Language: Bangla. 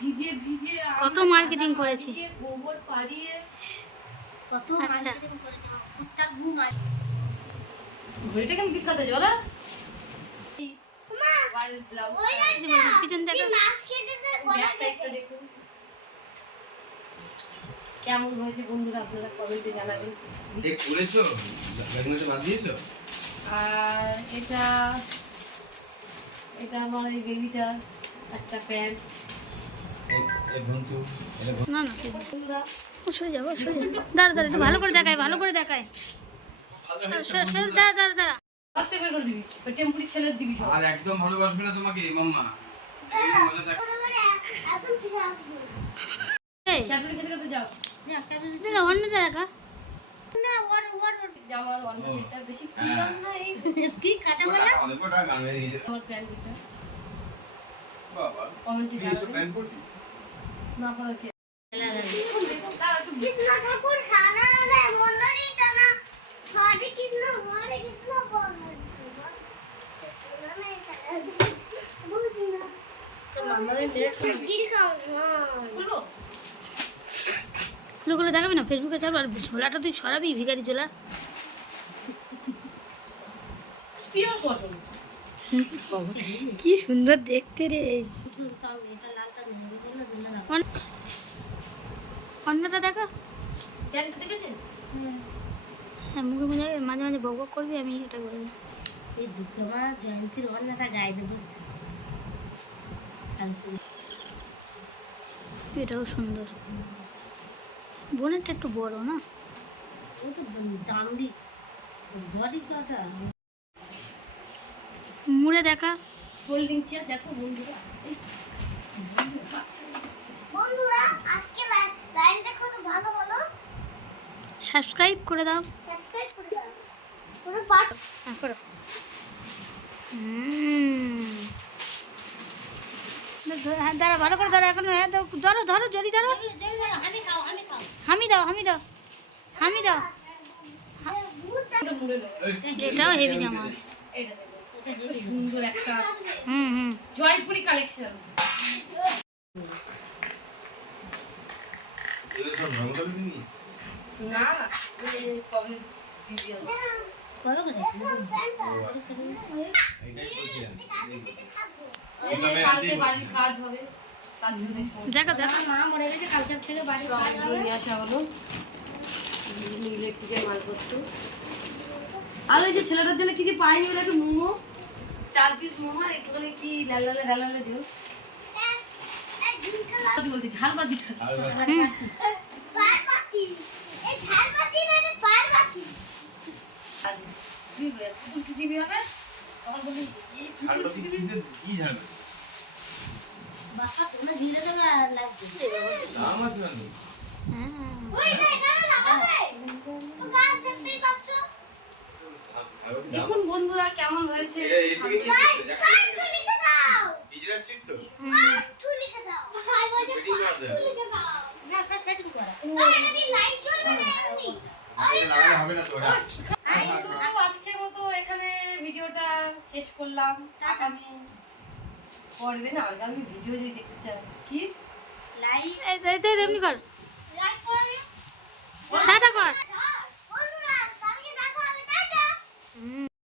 ভিজে ভিজে কত মার্কেটিং করেছি, গোবর পাড়িয়ে কত আচ্ছা। মার্কেটিং করেছে কুত্তা ঘুম আর ঘড়িটা কেমন বিখ্যাত জলা পিছন থেকে কেমন হয়েছে বন্ধুরা আপনারা কমেন্টে জানাবেন। আর এটা আমার এই বেবিটার একটা প্যান্ট। না না সরে যাবো, দাঁড়া দাঁড়া, একটু ভালো করে দেখায়, ভালো করে দেখায়, দাঁড়া দাঁড়া দাঁড়া। হাতে বের করে দিবি, ওই টেম্পুরি ছেলের দিবি সব। আর একদম ভালোবাসবে না তোমাকে মাম্মা। এই ক্যাটারি খেতে খেতে যাও। দাদা অন্যটা দেখা, না ওর জামার অন্যটা বেশি কিনলাম না, এই কি কাঁচা বলা আমাদের বড় গান হয়ে গেছে আমার প্যান্টটা বাবা। কমেন্টে তুই এসব জানাবেন। প্যান্ট পরবি? না পড়া কে কৃষ্ণ ঠাকুর খানা দেয় মন্দিরই টানা হরে কৃষ্ণ বল খুলবো? খুলে দেখাবি না, ফেসবুকে ছাড়বো। আর ঝোলাটা তুই সরাবি, ভিখারি ঝোলা। তুই আমার পছন্দ। কি সুন্দর দেখতে রে। অন্যটা দেখা, প্যান্টটা দেখেছেন? হ্যাঁ মুখে মুখে মাঝে মাঝে বক বক করবি, আমি এটা বলি না। এই দুর্গা জয়ন্তীর অন্যটা গায়ে দেবো এটাও সুন্দর, বোনেরটা একটু বড় না। ও তো দামড়ি বডি কথা মুড়ে দেখা, ফোল্ডিং চেয়ার দেখো বন্ধুরা। এই বন্ধুরা আজকে লাইনটা কত ভালো হলো, সাবস্ক্রাইব করে দাও। সাবস্ক্রাইব করে দাও পুরো পার্ট হ্যাঁ করো। হ্যাঁ দাঁড়া, ভালো করে ধরো এখন। হ্যাঁ ধরো ধরো, জড়ি ধরো। হামি দাও, হামি দাও, হামি দাও। এটা মুড়ে নেবো। এটাও হেভি জামা আছে। এটা দেখো, কত সুন্দর একটা হুম হুম। জয়পুরি কালেকশন। এগুলো সব রং করে নিয়েছিস? না না, এই কবে দিদি হবে? করো করে এটাই বলছি আমি। এই যে কালকে বাড়ির কাজ হবে, তার জন্য দেখা দেখা। মা মরে গেছে কালকের থেকে বাড়ি নিয়ে আসা হলো ইলেকট্রিকের মালপত্র। আর ওই যে ছেলেটার জন্য কি যে পাইনি, বলে একটু মোমো, 4 পিস মোমো আর একটুখানি কি লাল লাল লাল লাল ঝোল। বলছি ঝাল বাদ দিতে আর পারবাতি এই ঝালবাতি মানে পারবাতি দিবি হবে তখন বলি ঝালটা কি কি ঝাল? বাবা তোমরা ঢিলে দেবে লাগছে দাম আছে না? ওই না এটা লাগাবে তো গাছ দেখতেই পাচ্ছ দেখুন বন্ধুরা কেমন হয়েছে। এটা থেকে কি শিখতে যা? কাট লিখে দাও বিজনেস শিট তো? কাট লিখে দাও হাই বাজে সেটিং করা যায়। লিখে দাও না সেটিং করা এটা কি লাইট জ্বলবে না এমনি এটা লাগালে হবে না তো ওটা। তো আজকের মতো এখানে ভিডিওটা শেষ করলাম। আগামী পর্বে না, আগামী ভিডিও যদি দেখতে চান কি লাইট এই এমনি কর, লাইট করে টাটা কর। বন্ধুরা কালকে দেখা হবে টাটা